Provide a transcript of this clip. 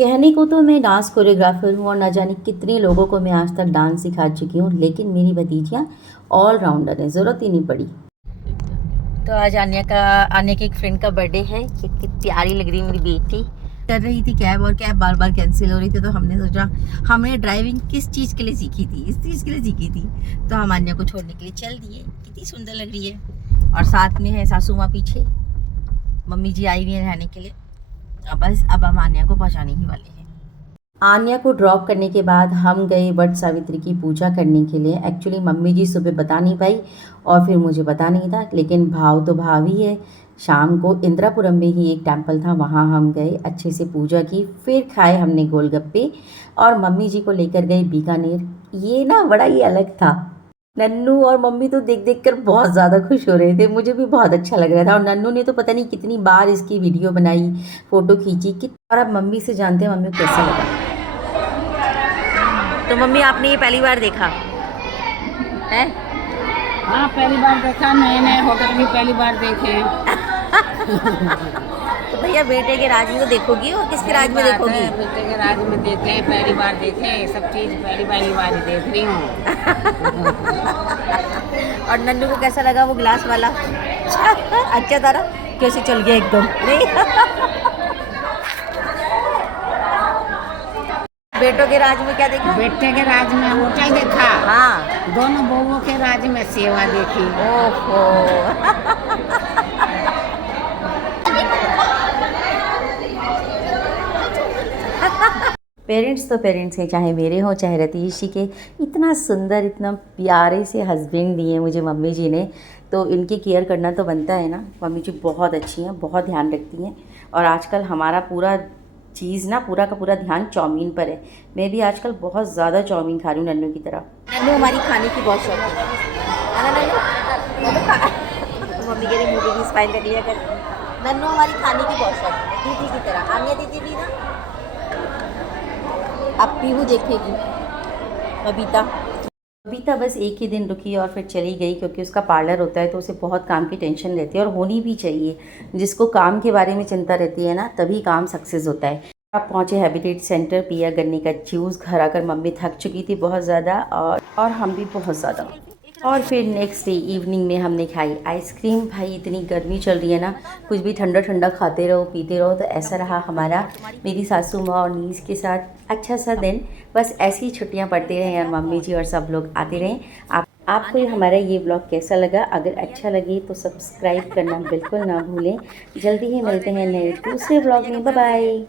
कहने को तो मैं डांस कोरियोग्राफर हूँ और ना जाने कितने लोगों को मैं आज तक डांस सिखा चुकी हूँ, लेकिन मेरी भतीजियाँ ऑल राउंडर हैं, ज़रूरत ही नहीं पड़ी। तो आज आन्या के एक फ्रेंड का बर्थडे है। कितनी प्यारी लग रही मेरी बेटी। कर रही थी कैब और कैब बार बार कैंसिल हो रही थी, तो हमने सोचा हमने ड्राइविंग किस चीज़ के लिए सीखी थी, इस चीज़ के लिए सीखी थी, तो हम आन्या को छोड़ने के लिए चल दिए। कितनी सुंदर लग रही है और साथ में है सासू माँ पीछे, मम्मी जी आई हुई है रहने के लिए। बस अब हम आन्या को पहुँचाने ही वाले हैं। आन्या को ड्रॉप करने के बाद हम गए वट सावित्री की पूजा करने के लिए। एक्चुअली मम्मी जी सुबह बता नहीं पाई और फिर मुझे पता नहीं था, लेकिन भाव तो भाव ही है। शाम को इंदिरापुरम में ही एक टेम्पल था, वहाँ हम गए, अच्छे से पूजा की, फिर खाए हमने गोलगप्पे और मम्मी जी को लेकर गए बीकानेर। ये ना बड़ा ही अलग था। नन्नू और मम्मी तो देख देख कर बहुत ज़्यादा खुश हो रहे थे, मुझे भी बहुत अच्छा लग रहा था। और नन्नू ने तो पता नहीं कितनी बार इसकी वीडियो बनाई, फ़ोटो खींची कि। और अब मम्मी से जानते हैं मम्मी को कैसा लगा। तो मम्मी आपने ये पहली बार देखा है? हाँ पहली बार देखा, नए नए होटल भी पहली बार देखे। तो भैया बेटे के राज में तो देखोगी और किसके राज में देखोगी? बेटे के राज में देखे, पहली बार देखे, सब चीज पहली बार ही देख रही हूँ। और नन्नू को कैसा लगा वो ग्लास वाला? अच्छा था ना? कैसे चल गया एकदम नहीं? बेटों के राज में क्या देखा? बेटे के राज में होटल देखा। हाँ। दोनों बहुओं के राज में सेवा देखी। ओहो। पेरेंट्स तो पेरेंट्स हैं, चाहे मेरे हों चाहे रतीश जी के। इतना सुंदर इतना प्यारे से हस्बैंड दिए मुझे मम्मी जी ने, तो इनकी केयर करना तो बनता है ना। मम्मी जी बहुत अच्छी हैं, बहुत ध्यान रखती हैं। और आजकल हमारा पूरा चीज़ ना पूरा का पूरा ध्यान चाउमीन पर है। मैं भी आजकल बहुत ज़्यादा चाउमीन खा रही हूँ नन्नू की तरह। नन्नू हमारी खाने की बहुत शौकीन है ना नन्नू? मम्मी कह रही मूवी की स्माइल कर लिया कर। नन्नू हमारी खाने की बहुत शौकीन है, दीदी की तरह। आन्या दीदी भी ना, अब पीहू देखेगी। बबीता बस एक ही दिन रुकी और फिर चली गई, क्योंकि उसका पार्लर होता है तो उसे बहुत काम की टेंशन रहती है और होनी भी चाहिए। जिसको काम के बारे में चिंता रहती है ना, तभी काम सक्सेस होता है। अब पहुँचे हैबिटेट सेंटर, पिया गन्ने का जूस। घर आकर मम्मी थक चुकी थी बहुत ज़्यादा और हम भी बहुत ज़्यादा। और फिर नेक्स्ट डे इवनिंग में हमने खाई आइसक्रीम। भाई इतनी गर्मी चल रही है ना, कुछ भी ठंडा ठंडा खाते रहो पीते रहो। तो ऐसा रहा हमारा मेरी सासू माँ और नीस के साथ अच्छा सा दिन। बस ऐसी ही छुट्टियाँ पड़ती रहें और मम्मी जी और सब लोग आते रहें। आपको हमारा ये ब्लॉग कैसा लगा? अगर अच्छा लगे तो सब्सक्राइब करना बिल्कुल ना भूलें। जल्दी ही मिलते हैं नए दूसरे ब्लॉग में। Bye bye.